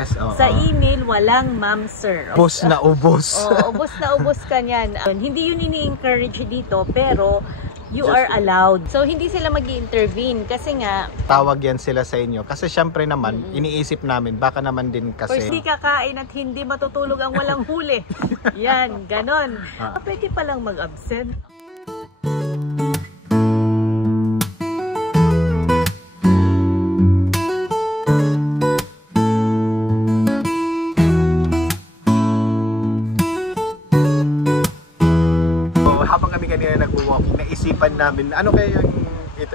Yes, Sa email, walang ma'am, sir. Ubos na ubos. Ubos na ubos ka niyan. Hindi yun ini-encourage dito, pero you are allowed. So, hindi sila mag-i-intervene kasi nga tawag yan sila sa inyo. Kasi syempre naman, iniisip namin, baka naman din kasi first, hindi kakain at hindi matutulog ang walang huli. Yan, ganon. Pwede palang mag-absent. Habang kami kanina nag-walking, naisipan namin, ano kaya yung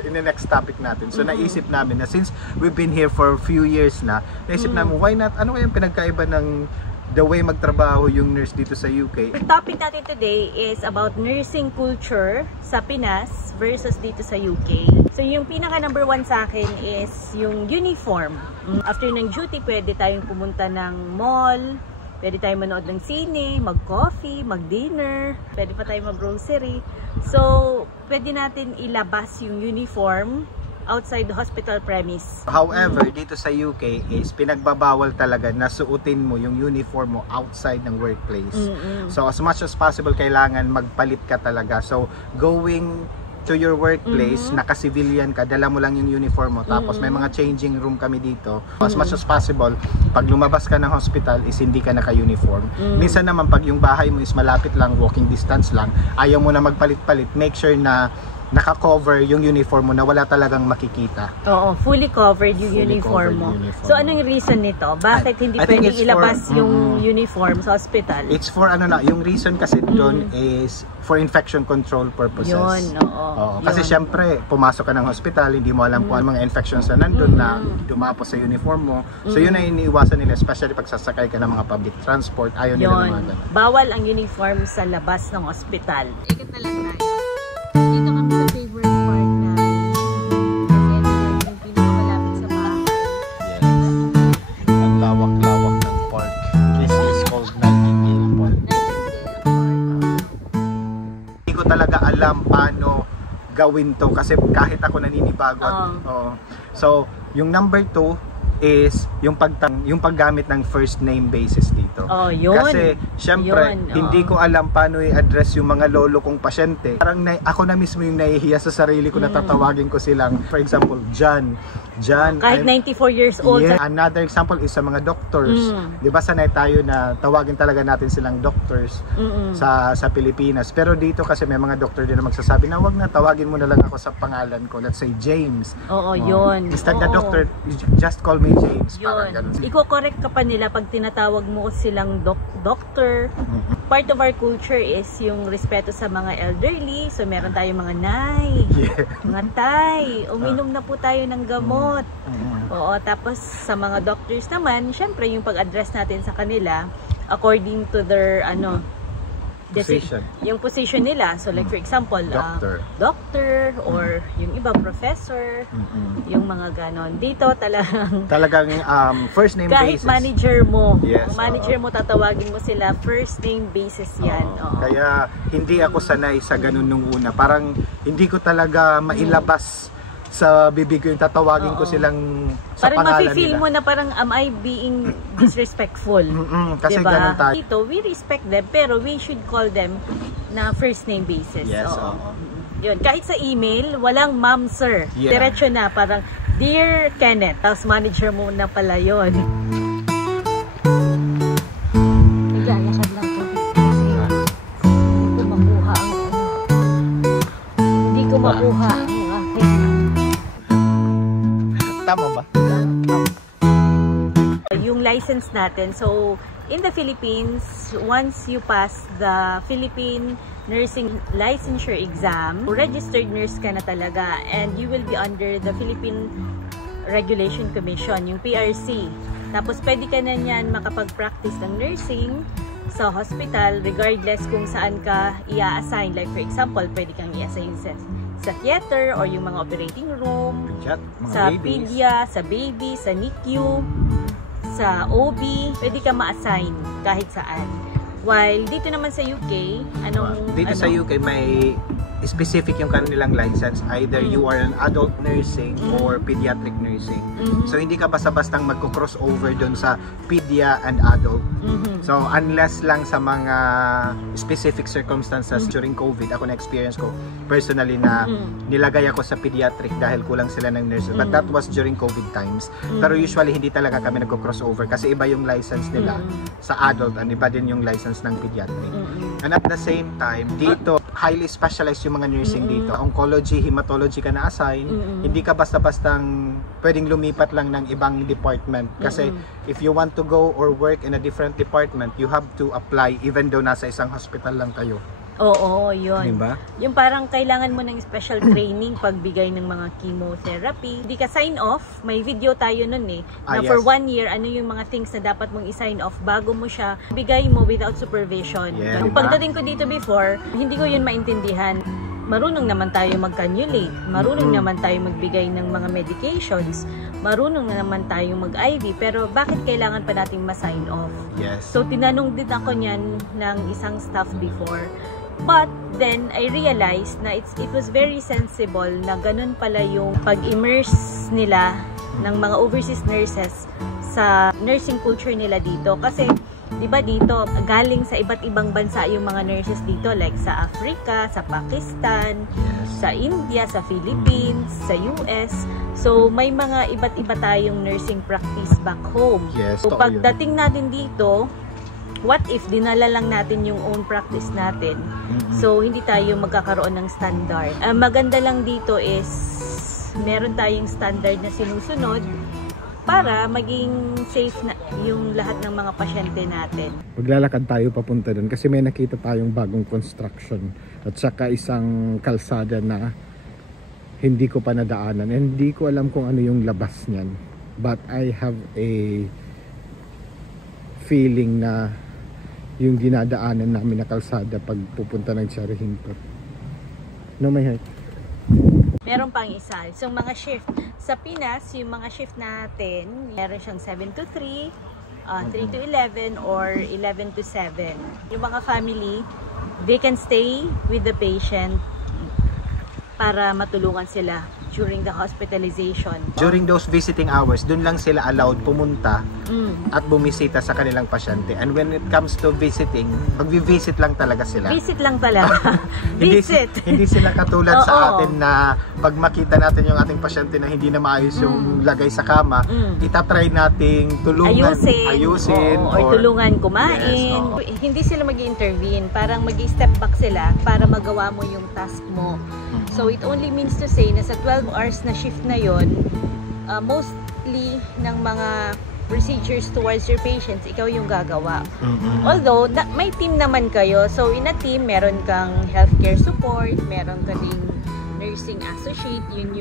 in the next topic natin. So naisip namin na since we've been here for a few years na, naisip namin, why not, ano kaya yung pinagkaiba ng the way magtrabaho yung nurse dito sa UK? The topic natin today is about nursing culture sa Pinas versus dito sa UK. So yung pinaka number one sa akin is yung uniform. After ng duty, pwede tayong pumunta ng mall, pwede tayong manood ng sine, mag-coffee, mag-dinner, pwede pa tayong mag-grocery. So, pwede natin ilabas yung uniform outside the hospital premise. However, dito sa UK is pinagbabawal talaga na suotin mo yung uniform mo outside ng workplace. So, as much as possible, kailangan magpalit ka talaga. So, going to your workplace, naka-civilian ka, dala mo lang yung uniform mo, tapos may mga changing room kami dito. As much as possible, pag lumabas ka ng hospital is hindi ka naka-uniform. Minsan naman pag yung bahay mo is malapit lang, walking distance lang, ayaw mo na magpalit-palit, make sure na naka-cover yung uniform mo na wala talagang makikita. Oo, fully covered yung uniform mo. So anong reason nito? Bakit hindi pwedeng ilabas yung uniform sa hospital? It's for yung reason kasi doon is for infection control purposes. Yun, oo. Kasi syempre, pumasok ka ng hospital, hindi mo alam kung ano mga infections na nandun na dumapos sa uniform mo. So yun ay iniiwasan nila, especially pag sasakay ka ng mga public transport. Ayaw nila ng mga ganun. Bawal ang uniform sa labas ng hospital. Ikot na lang tayo. Dito kami sa favorite part namin. Kasi yung pinakamalapit sa bahay. Yes. Ang lawak-lawak ng park. This is called Nightingale Park. Hindi ko talaga alam paano gawin to kasi kahit ako naninibago. So, yung number 2 is yung paggamit ng first name basis dito. Yun. Kasi syempre hindi ko alam paano i-address yung mga lolo kong pasyente. Parang ako na mismo yung nahihiya sa sarili ko na tatawagin ko silang, for example, John. Kahit 94 years old. Yeah. Another example is sa mga doctors. 'Di ba sanay tayo na tawagin talaga natin silang doctors sa Pilipinas. Pero dito kasi may mga doctor din na magsasabi na wag na, tawagin mo na lang ako sa pangalan ko. Let's say James. Yun. Instead na doctor, just call me James. Iko-correct ka pa nila pag tinatawag mo silang doctor. Part of our culture is yung respeto sa mga elderly. So meron tayong mga nay, mga tay, uminom na po tayo ng gamot. Oo, tapos sa mga doctors naman, syempre yung pag-address natin sa kanila according to their position. Yung position nila. So like for example, doctor or yung iba professor, yung mga ganon. Dito talagang first name kahit basis. Manager mo, yes, manager mo, tatawagin mo sila first name basis yan. Kaya hindi ako sanay sa ganun nung una. Parang hindi ko talaga mailabas sa bibig ko yung tatawagin ko silang sa parang pangalan mafe-feel nila. mo na parang am I being disrespectful? Kasi ganun tayo. Dito, we respect them pero we should call them na first name basis. Yes, Yun, kahit sa email, walang ma'am, sir. Diretso na, parang Dear Kenneth. Tapos manager mo na pala yun. Naglalakad lang ko kasi hindi ko makuha ang tama ba? Yung license natin, so in the Philippines, once you pass the Philippine Nursing Licensure Exam, registered nurse ka na talaga and you will be under the Philippine Regulation Commission, yung PRC. Tapos pwede ka na niyan makapag-practice ng nursing sa hospital regardless kung saan ka i-assign. Like for example, pwede kang i-assign sa theater or yung mga operating room, sa pedia, sa baby, sa NICU, sa OB, pwede ka ma-assign kahit saan. While dito naman sa UK, sa UK may specific yung kanilang license. Either you are an adult nursing or pediatric nursing. So hindi ka basta-bastang magko-cross over doon sa pedia and adult. So unless lang sa mga specific circumstances during COVID, ako na-experience ko personally na nilagay ako sa pediatric dahil kulang sila ng nurses. But that was during COVID times. Pero usually hindi talaga kami nagko-cross over kasi iba yung license nila sa adult and iba din yung license ng pediatric. And at the same time, dito highly specialized yung mga nursing dito. Oncology, hematology ka na-assign. Hindi ka basta-bastang pwedeng lumipat lang ng ibang department. Kasi if you want to go or work in a different department, you have to apply even though nasa isang hospital lang kayo. Oo, yun. Diba? Yung parang kailangan mo ng special training pagbigay ng mga chemotherapy. Hindi ka sign off. May video tayo nun eh. Na for 1 year, ano yung mga things na dapat mong i-sign off bago mo siya bigay mo without supervision. Yeah, Yung diba? pagdating ko dito before, hindi ko yun maintindihan. Marunong naman tayo mag-cannulate. Marunong naman tayo magbigay ng mga medications. Marunong naman tayo mag-IV. Pero bakit kailangan pa natin ma-sign off? Yes. So, tinanong din ako niyan ng isang staff before. But then I realized na it was very sensible na ganun pala yung pag-immerse nila ng mga overseas nurses sa nursing culture nila dito. Kasi, di ba dito, galing sa iba't ibang bansa yung mga nurses dito, like sa Africa, sa Pakistan, sa India, sa Philippines, sa US. So, may mga iba't iba tayong nursing practice back home. Yes, So, pagdating natin dito, what if dinala lang natin yung own practice natin? So, hindi tayo magkakaroon ng standard. Ang maganda lang dito is, meron tayong standard na sinusunod para maging safe na yung lahat ng mga pasyente natin. Maglalakad tayo papunta doon kasi may nakita tayong bagong construction at saka isang kalsada na hindi ko pa nadaanan. And hindi ko alam kung ano yung labas niyan. But I have a feeling na yung dinadaanan namin na kalsada pag pupunta ng Cherry Hinto. No, my heart. Meron pang isa. So, mga shift. Sa Pinas, yung mga shift natin, meron siyang 7 to 3, 3 to 11, or 11 to 7. Yung mga family, they can stay with the patient para matulungan sila during the hospitalization. During those visiting hours, dun lang sila allowed pumunta at bumisita sa kanilang pasyente. And when it comes to visiting, magvi-visit lang talaga sila. Visit lang talaga. Visit! Hindi sila katulad sa Oo. atin na pag makita natin yung ating pasyente na hindi na maayos yung lagay sa kama, itatry nating tulungan, ayusin or tulungan kumain. Yes, oo. Hindi sila mag-intervene. Parang mag-step back sila para magawa mo yung task mo. So, it only means to say na sa 12 hours na shift na yon, mostly ng mga procedures towards your patients, ikaw yung gagawa. Although, may team naman kayo. So, in a team, meron kang healthcare support, meron ka ding nursing associate, yun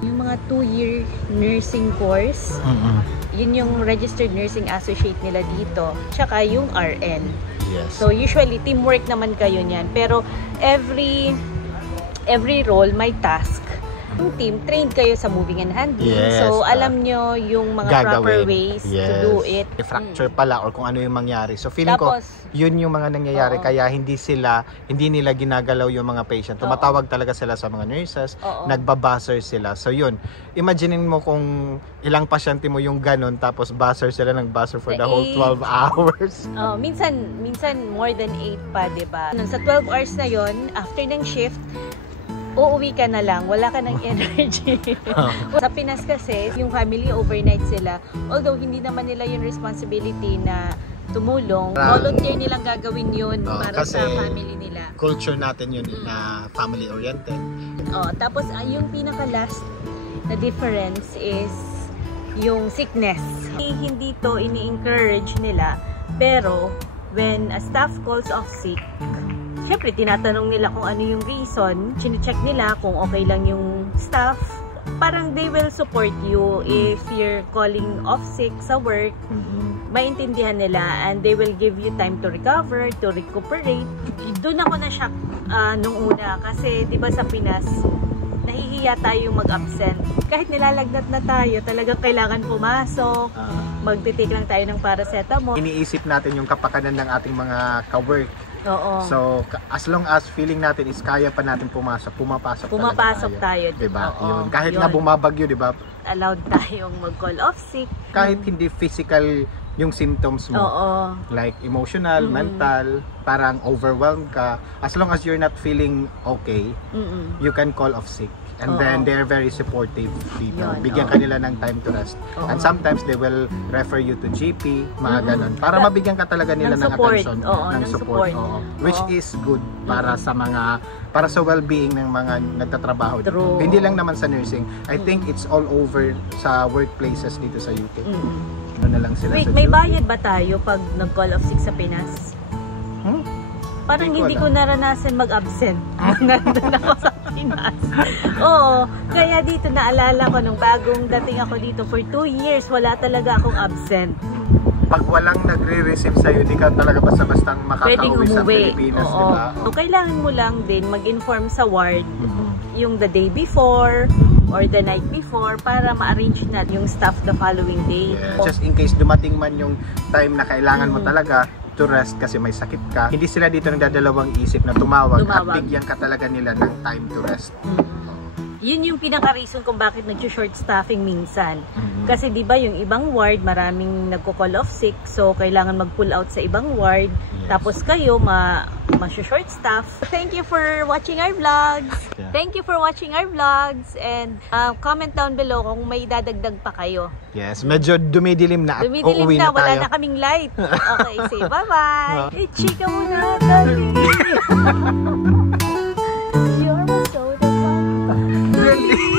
yung mga 2-year nursing course. Yun yung registered nursing associate nila dito. Tsaka yung RN. Yes. So, usually, teamwork naman kayo niyan. Pero, every role may task. Yung team, trained kayo sa moving and handling. Yes, So, alam nyo yung mga proper ways to do it. Fracture pala or kung ano yung mangyari. So, feeling ko, yun yung mga nangyayari. Kaya hindi nila ginagalaw yung mga patient. Tumatawag talaga sila sa mga nurses. Nagbabuzzer sila. So, yun. Imaginein mo kung ilang pasyente mo yung ganun, tapos buzzer sila ng buzzer for the whole 12 hours. Minsan more than 8 pa, diba? Sa 12 hours na yon, after ng shift, uuwi ka na lang, wala ka ng energy. Sa Pinas kasi, yung family overnight sila. Although hindi naman nila yung responsibility na tumulong, volunteer nilang gagawin yun para sa family nila. Culture natin yun na family-oriented. Tapos yung pinaka-last na difference is yung sickness. Hindi to ini-encourage nila, pero when a staff calls off sick, syempre, tinatanong nila kung ano yung reason. Chine-check nila kung okay lang yung staff. Parang they will support you if you're calling off sick sa work. Maintindihan nila and they will give you time to recover, to recuperate. Doon ako na-shock nung una kasi 'di ba sa Pinas, nahihiya tayong mag-absent. Kahit nilalagnat na tayo, talagang kailangan pumasok. Magtitake lang tayo ng paracetamol. Iniisip natin yung kapakanan ng ating mga ka-work Oo. So, as long as feeling natin is kaya pa natin pumapasok tayo. Diba? Oo, Yun. Kahit yun. na bumabagyo, diba? Allowed tayong mag-call off sick. Kahit hindi physical yung symptoms mo, Oo. like emotional, mental, parang overwhelmed ka, as long as you're not feeling okay, you can call off sick. And then they're very supportive dito. Yun, Bigyan ka nila ng time to rest. And sometimes they will refer you to GP, mga ganun. Para mabigyan ka talaga nila ng attention, ng support. Which is good para sa well-being ng mga nagtatrabaho dito. True. Hindi lang naman sa nursing. I think it's all over sa workplaces dito sa UK. Ano na lang sila Wait, sa may duty. bayad ba tayo pag nag-call off sick sa Pinas? Parang hindi ko naranasan mag-absent. Nandun ako sa Pinas. Oo, kaya dito naalala ko nung bagong dating ako dito for 2 years, wala talaga akong absent. Pag walang nagre-receive sa'yo, di ka talaga basta-bastang Pwedeng makakauwi sa umuwi. Pilipinas, Oo. diba? So, kailangan mo lang din mag-inform sa ward yung the day before or the night before para ma-arrange na yung staff the following day. Yeah. Just in case dumating man yung time na kailangan mo talaga to rest kasi may sakit ka, hindi sila dito nagdadalawang isip na tumawag. At bigyan ka talaga nila ng time to rest. Yun yung pinaka-reason kung bakit nag-short staffing minsan. Kasi di ba yung ibang ward, maraming nagko-call off sick, so kailangan mag-pull out sa ibang ward. Tapos kayo, ma-short staff. Thank you for watching our vlogs. Thank you for watching our vlogs. And comment down below kung may dadagdag pa kayo. Yes, medyo dumidilim na at Dumidilim uuwi na, na wala tayo. na kaming light. Okay, say bye-bye. Chika muna, dali. You're so the fun. Really?